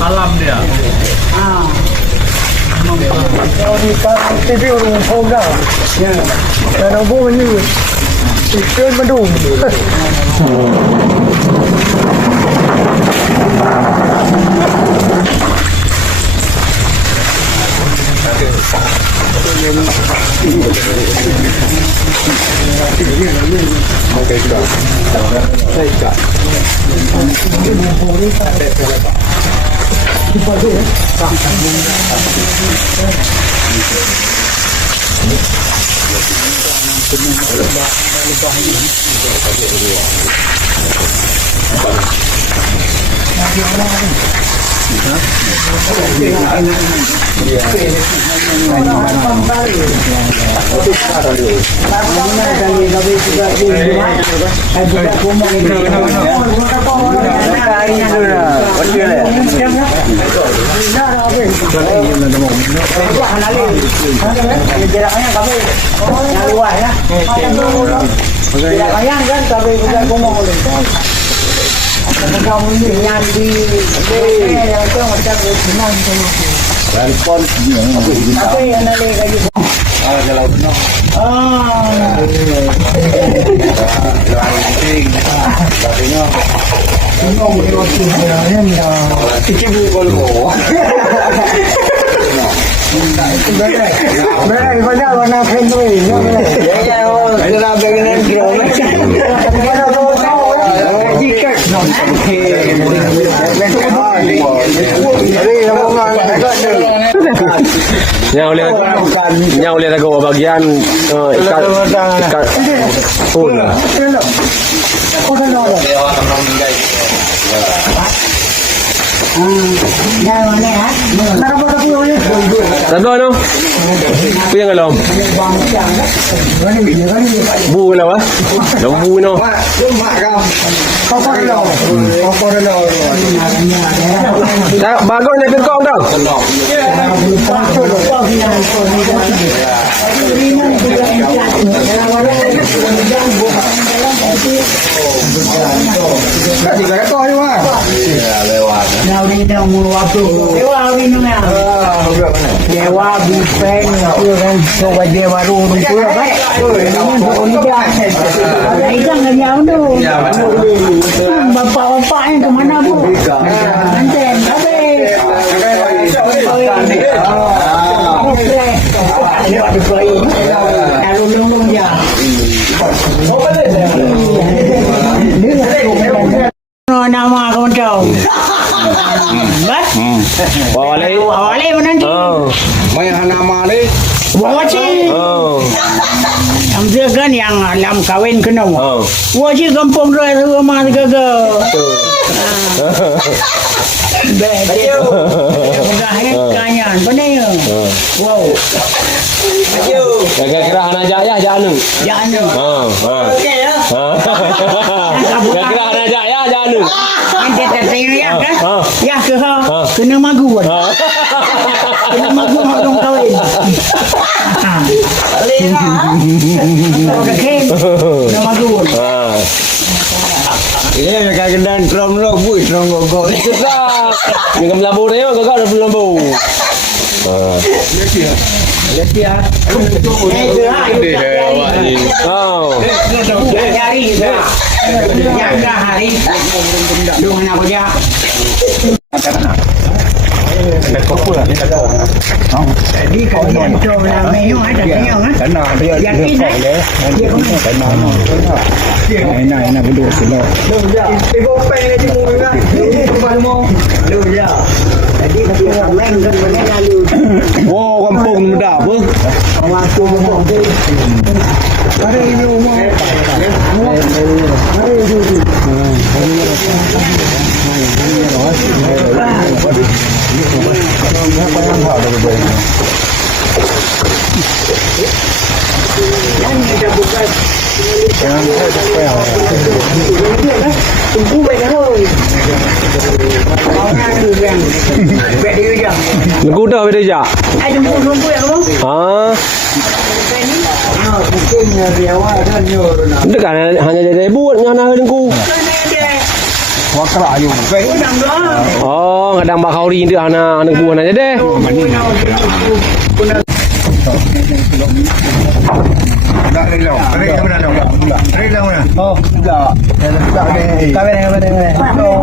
alam dia. Kalau di TV orang Honda, ya, dan aku ini itu Bandung. Nya oleh lagu bagian ikat pun lah. Tago no? Punya ngalom. Bu lah wah. Bu no. Bagus ni terkong dah. Dewa bupen itu kan coba dewa rumah itu kan ini kan nggak jauh tuh bapak-bapak yang kemana bu nanti nama kamu tahu awalnya mana sih? Main nama ni. Bawa sih. Ambil kan yang alam kawin kena. Wah sih kampung raya rumah gagal. Betul. Dah kanyan, benar. Wow. Kira-kira anak jaya jangan. Jangan. Okey ya. Kira-kira anak jaya jangan. Nanti tertanya ya kan? Ya ke kena magu. Kena magu orang kawin. Okey. Kena magu. Ini mereka kendan trom lobu, trom logo. Ni kan lambu ni, kau dah lambu. Letia. Hari yang dah hari. Dengan apa dia? Jadi kalian coba menu ada menu kan? Yakin Enak berdua sila. Ibu pengen di mana? Lu ya. Jadi kita main kan mana lalu. Oh, kampung muda apa? Waktu mau tu. Ada ini umur. Ada itu. Tunggu banyak thôi. Lagu dah beda je. Ai jumpa ya kamu? Itu kan hanya jadi buat ngana dengan ku. Wakra ayo. Oh, kadang bakal ri dia anak buah aja deh. Dah rela. Rela mana dah? Rela mana? Oh, dah. Tak ada. Kawan.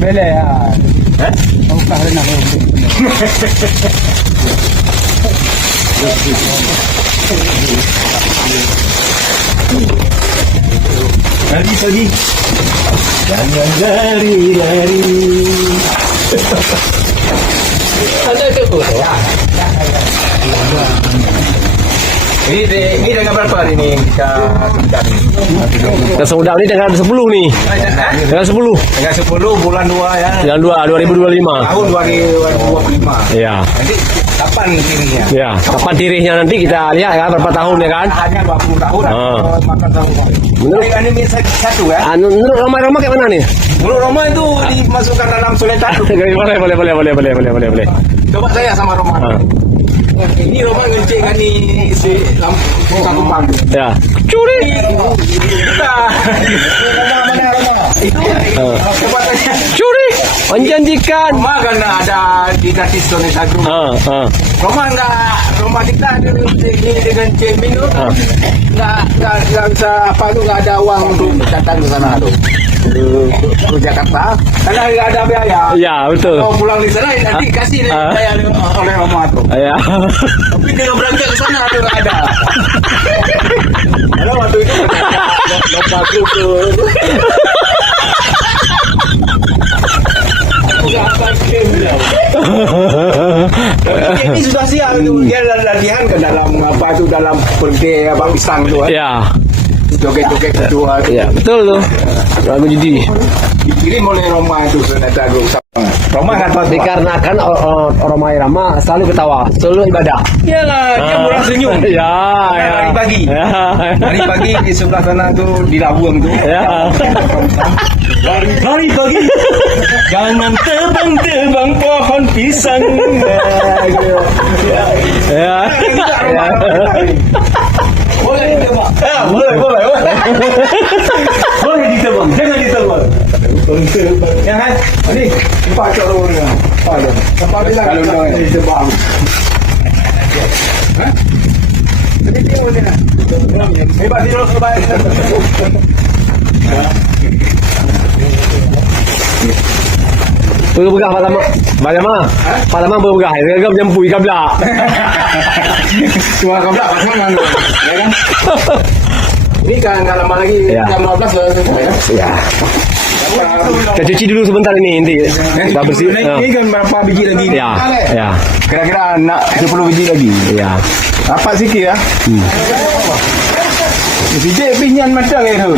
Bele ya. Oh, kahena. Pergi. Jangan lari. Ada tu. Ini dengan berapa hari ni kita Sudah ni dengan 10 nih. Dengan 10. Dengan 10 bulan 2 ya. Bulan 2 2025. Tahun 2025. Ya. Nanti kapan tirihnya? Ya, kapan tirihnya nanti kita lihat kan berapa tahun ya kan? Hanya 20 tahun. Makan tahun. Menurut Ini satu ya. menurut Roma kayak mana nih? Menurut Roma itu dimasukkan dalam suletan. Boleh. Coba saya sama Roma. Ini Roma ngenceng kan nih si lampu kampung. Ya. Curi. Curi. Menjanjikan. Roma kan ada di gratis zona satu. Roma kita dengan cemin tu nggak bisa apa tu nggak ada uang untuk datang ke sana tu. Ke Jakarta karena nggak ada biaya. Ya betul. Kalau pulang di sana nanti kasih biaya oleh Roma tu. Ya. Tapi kalau berangkat ke sana tu nggak ada. Kalau waktu itu lupa grup tu. Ini sudah siap tu. Dia latihan ke dalam apa tu dalam pergi abang pisang tu. Ya. Joget-joget itu. Ya betul tu. Lagu judi. Dikirim oleh Roma itu senjata agung. Roma kan Dikarenakan Roma Irama selalu ketawa, selalu ibadah. Iyalah, dia murah senyum. Ya. Hari pagi. Hari pagi di sebelah sana tu di Labuang tu. Ya. Hari pagi. Jangan tebang-tebang pohon pisang. Ya. Boleh ditebang. Boleh. Boleh ditebang. Jangan ditebang. Ya kan? Ini pakai orangnya. Sampai bila kalau ditebang. Hah? Jadi dia boleh nak. Hebat dia orang baik. Bergah Pak Lama bergah. Dia gam jempui kabla. Cuma kabla pasang kan. Ya kan? Ini kan enggak lama lagi jam 12 selesai ya. Ya. Kita cuci dulu sebentar ini nanti. Kita bersih. Ini kan berapa biji lagi? Ya. Kira-kira nak 10 biji lagi. Ya. Rapat sikit ya. Biji pinyan macam itu.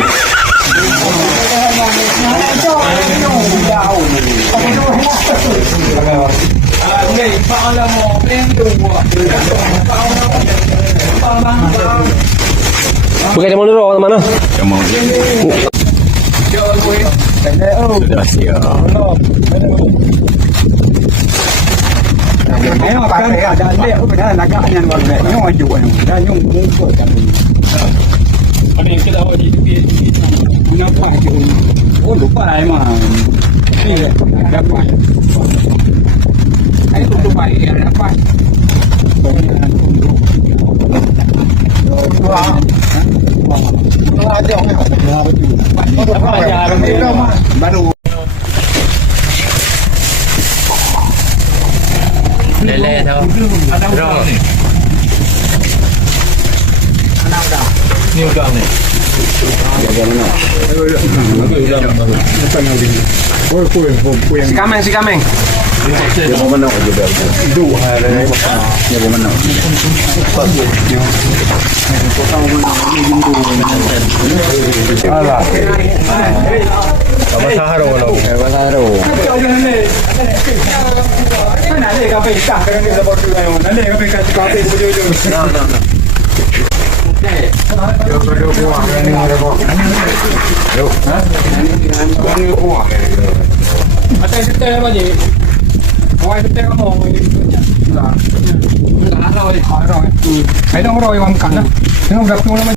Bukan zaman dulu orang mana? Sudah siap. Ada lek pada lagaknya baru dah nyong aju dah nyong ngumpul kan. Ada yang kita awak di kenapa? Oh lupa emang. Ini dapat. Ini untuk baik ya dapat. Baru lele tau. Ada ni udang ni. Si kameng. Dia mau mana juga. Dua hari. Dia mau mana. Alah. kape tak kena ni dapat juga yang nanti kape kasih kape bujur-bujur. Atau kita apa je? Awak kita kamu lah. Ada orang yang makan lah. Tengok berapa orang